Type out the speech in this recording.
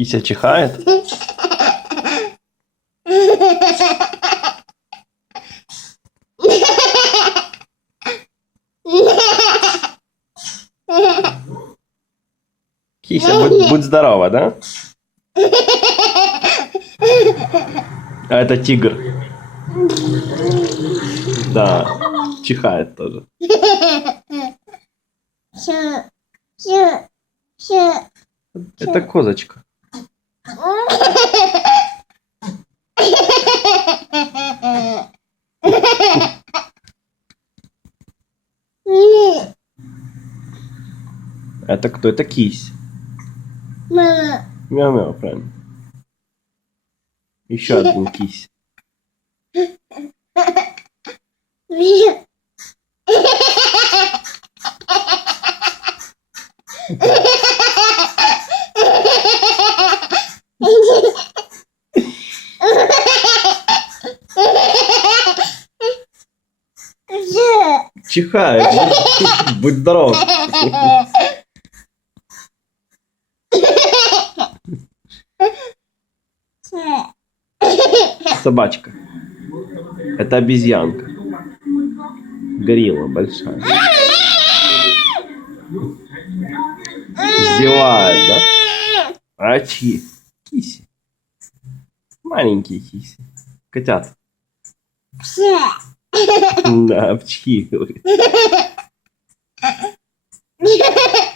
Кися чихает? Кися, будь здорова, да? А это тигр. Да, чихает тоже. Это козочка. Это кто? Это кись. Мама. Мяу-мяу, правильно. Еще один кись. Чихает. Будь здоров. Собачка. Это обезьянка. Горилла большая. Зевает, да? А чьи? Киси. Маленькие киси. Котят. Да, в чьи, говорит.